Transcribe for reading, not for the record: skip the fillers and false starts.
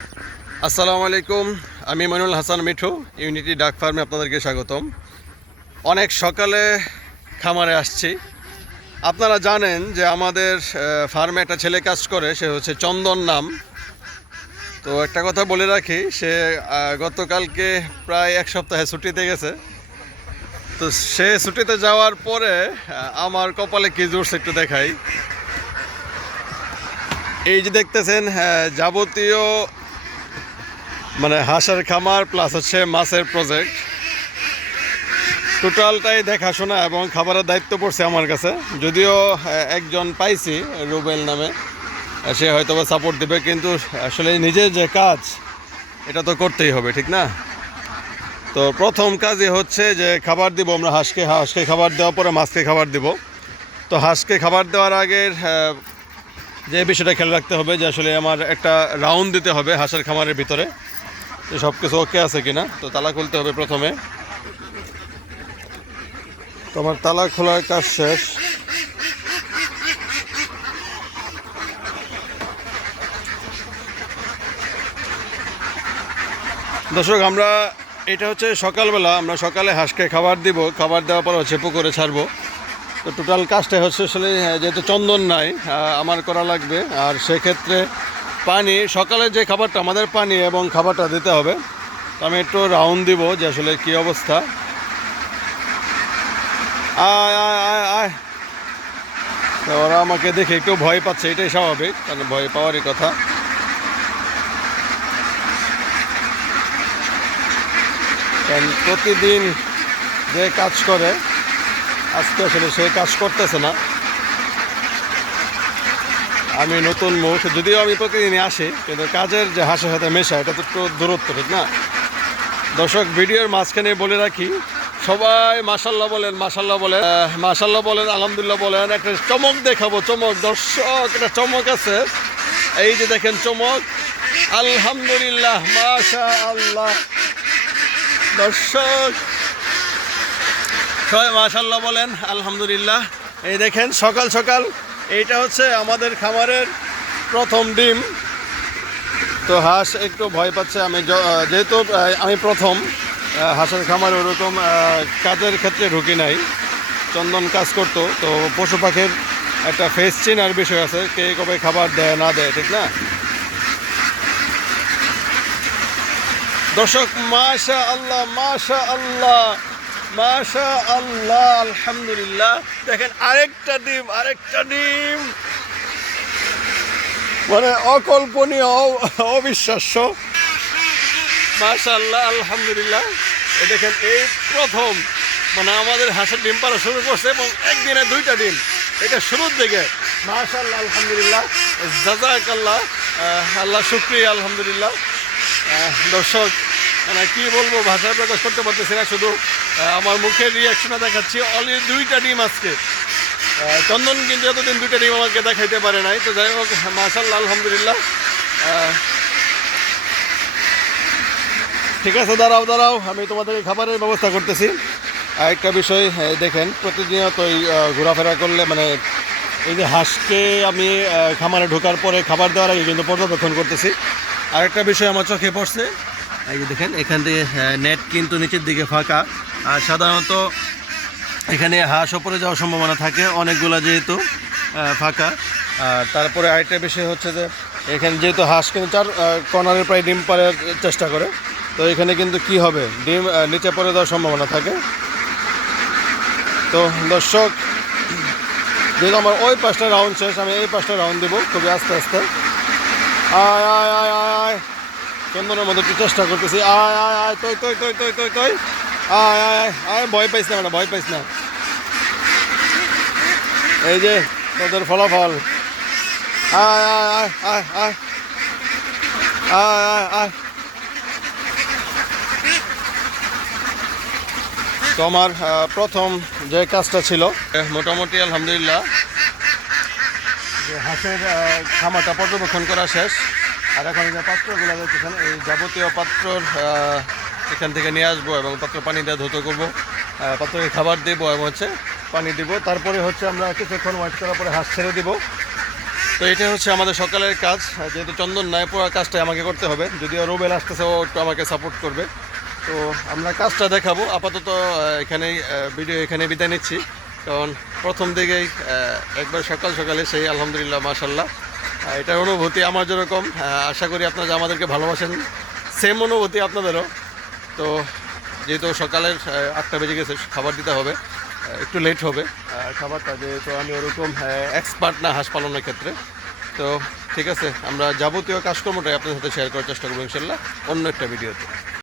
আসসালামু আলাইকুম। আমি মইনুল হাসান মিঠু, ইউনিটি ডাক ফার্মে আপনাদেরকে স্বাগতম। অনেক সকালে খামারে আসছি। আপনারা জানেন যে আমাদের ফার্মে একটা ছেলে কাজ করে, সে হচ্ছে চন্দন নাম। তো একটা কথা বলে রাখি, সে গতকালকে প্রায় এক সপ্তাহে ছুটিতে গেছে। তো সে ছুটিতে যাওয়ার পরে আমার কপালে কি জুড়ছে একটু দেখাই। এই যে দেখতেছেন, যাবতীয় মানে হাঁসের খামার প্লাস হচ্ছে মাছের প্রজেক্ট, টোটালটাই দেখাশোনা এবং খাবারের দায়িত্ব পড়ছে আমার কাছে। যদিও একজন পাইছি রুবেল নামে, সে হয়তো সাপোর্ট দেবে, কিন্তু আসলে নিজের যে কাজ এটা তো করতেই হবে, ঠিক না? তো প্রথম কাজই হচ্ছে যে খাবার দিব আমরা হাঁসকে খাবার দেওয়ার পরে মাছকে খাবার দিব। তো হাঁসকে খাবার দেওয়ার আগের যে বিষয়টা খেয়াল রাখতে হবে যে আসলে আমার একটা রাউন্ড দিতে হবে হাঁসের খামারের ভিতরে, যে সব কিছু ওকে আছে কিনা। তো তালা খুলতে হবে প্রথমে। তো আমার তালা খোলার কাজ শেষ। দর্শক, এটা হচ্ছে সকালবেলা, আমরা সকালে হাঁসকে খাবার দিব, খাবার দেওয়ার পর হচ্ছে পুকুরে ছাড়বো। তো টোটাল কাজটা হচ্ছে আসলে যেহেতু চন্দন নাই আমার করা লাগবে, আর সেক্ষেত্রে পানি, সকালে যে খাবারটা আমাদের পানি এবং খাবারটা দিতে হবে। তো আমি একটু রাউন্ড দিব যে আসলে কী অবস্থা। আয় আয় আয় আয়, তো ওরা আমাকে দেখে একটু ভয় পাচ্ছে, এটাই স্বাভাবিক, কারণ ভয় পাওয়ারই কথা। কারণ প্রতিদিন যে কাজ করে, আজকে আসলে সে কাজ করতেছে না। আমি নতুন মুখ, যদিও আমি প্রতিদিনই আসি, কিন্তু কাজের যে হাঁসের সাথে মেশা এটা তো একটু দূরত্ব, ঠিক না? দর্শক, ভিডিওর মাঝখানে বলে রাখি, সবাই মাশাল্লাহ বলেন, মাশাল্লাহ বলেন, মাশাল্লাহ বলেন, আলহামদুলিল্লাহ বলেন। একটা চমক দেখাবো, চমক। দর্শক, একটা চমক আছে, এই যে দেখেন চমক। আলহামদুলিল্লাহ, মাশা আল্লাহ। দর্শক সবাই মাশাল্লাহ বলেন, আলহামদুলিল্লাহ। এই দেখেন সকাল সকাল, এইটা হচ্ছে আমাদের খামারের প্রথম ডিম। তো হাঁস একটু ভয় পাচ্ছে, যেহেতু আমি প্রথম হাঁসের খামারে ওরকম কাজের ক্ষেত্রে ঢুকি নাই। চন্দন কাজ করতো, তো পশু পাখির একটা ফেস চেনার বিষয় আছে, কে কবে খাবার দেয় না দেয়, ঠিক না? দর্শক, মাশা আল্লাহ, মাশা আল্লাহ, মাশা আল্লাহ, আলহামদুলিল্লাহ। দেখেন আরেকটা ডিম, আরেকটা ডিম, মানে অকল্পনীয়, অবিশ্বাস্য। মাশা আল্লাহ, আলহামদুলিল্লাহ। দেখেন এই প্রথম মানে আমাদের হাঁসের ডিম পাড়া শুরু করছে, এবং একদিনে 2টা ডিম, এটা শুরুর দিকে। মাশা আল্লাহ, আলহামদুলিল্লাহ, জাযাকাল্লাহ, আল্লাহ শুকরিয়া, আলহামদুলিল্লাহ। দর্শক, মানে কী বলবো, ভাষায় প্রকাশ করতে পারতেছি না, শুধু আমার মুখের রিয়াকশনে দেখাচ্ছি। অলরেডি 2টা ডিম আজকে। চন্দন কিন্তু এতদিন 2টা ডিম আমাকে দেখাইতে পারে নাই। তো যাই হোক, মাশাআল্লাহ, আলহামদুলিল্লাহ। ঠিক আছে, দাঁড়াও দাঁড়াও, আমি তোমাদেরকে খাবারের ব্যবস্থা করতেছি। আরেকটা বিষয় দেখেন, প্রতিনিয়ত ঘোরাফেরা করলে, মানে এই যে হাঁসকে আমি খামারে ঢোকার পরে খাবার দেওয়ার আগে কিন্তু পর্যবেক্ষণ করতেছি। আরেকটা বিষয় আমার চোখে পড়ছে, এই যে দেখেন এখান থেকে নেট কিন্তু নিচের দিকে ফাঁকা, আর সাধারণত এখানে হাঁস ওপরে যাওয়ার সম্ভাবনা থাকে, অনেকগুলা যেহেতু ফাঁকা। আর তারপরে আরেকটা বিষয় হচ্ছে যে এখানে যেহেতু হাঁস কিন্তু 4 কর্নারের প্রায় ডিম পাড়ার চেষ্টা করে, তো এখানে কিন্তু কি হবে, ডিম নিচে পড়ে যাওয়ার সম্ভাবনা থাকে। তো দর্শক, যেহেতু আমার ওই 5টা রাউন্ড শেষ, আমি এই 5টা রাউন্ড দেবো খুবই আস্তে আস্তে। আয় আয় আয় আয় আয়, চন্দনের মধ্যে একটু চেষ্টা করতেছি। আয় আয় আয়, তৈ তৈ তৈ তৈ তৈ তৈ, আয় আয় আয় আয়, ভয় পাইস না ম্যাডাম, ভয় পাইস না। এই যে তোদের ফলাফল। আয় আয় আয় আয় আয় আয় আয় আয়। তো আমার প্রথম যে কাজটা ছিল, মোটামুটি আলহামদুলিল্লাহ যে হাঁসের খামারটা পর্যবেক্ষণ করা শেষ। আর এখন যে পাত্রগুলো দেখতেছেন, এই যাবতীয় পাত্রর এখান থেকে নিয়ে আসবো এবং পাত্র পানি দিয়ে ধুতো করবো, পাত্রকে খাবার দেবো এবং হচ্ছে পানি দিব। তারপরে হচ্ছে আমরা কিছুক্ষণ ওয়েট করার পরে হাঁস ছেড়ে দিব। তো এটা হচ্ছে আমাদের সকালের কাজ, যেহেতু চন্দন নাই পুরো কাজটাই আমাকে করতে হবে, যদিও রুবেল আসতেছে ও একটু আমাকে সাপোর্ট করবে। তো আমরা কাজটা দেখাবো আপাতত, এখানেই ভিডিও এখানে বিদায় নিচ্ছি, কারণ প্রথম দিকেই একবার সকাল সকালে সেই আলহামদুলিল্লাহ মাশাল্লাহ এটার অনুভূতি আমার যেরকম, আশা করি আপনারা আমাদেরকে ভালোবাসেন, সেম অনুভূতি আপনাদেরও। তো যেহেতু সকালের 8টা বেজে গেছে, খাবার দিতে হবে, একটু লেট হবে খাবারটা, যেহেতু আমি ওরকম এক্সপার্ট না হাঁস পালনের ক্ষেত্রে। তো ঠিক আছে, আমরা যাবতীয় কাজকর্মটাই আপনাদের সাথে শেয়ার করার চেষ্টা করবো ইনশাল্লাহ অন্য একটা ভিডিওতে।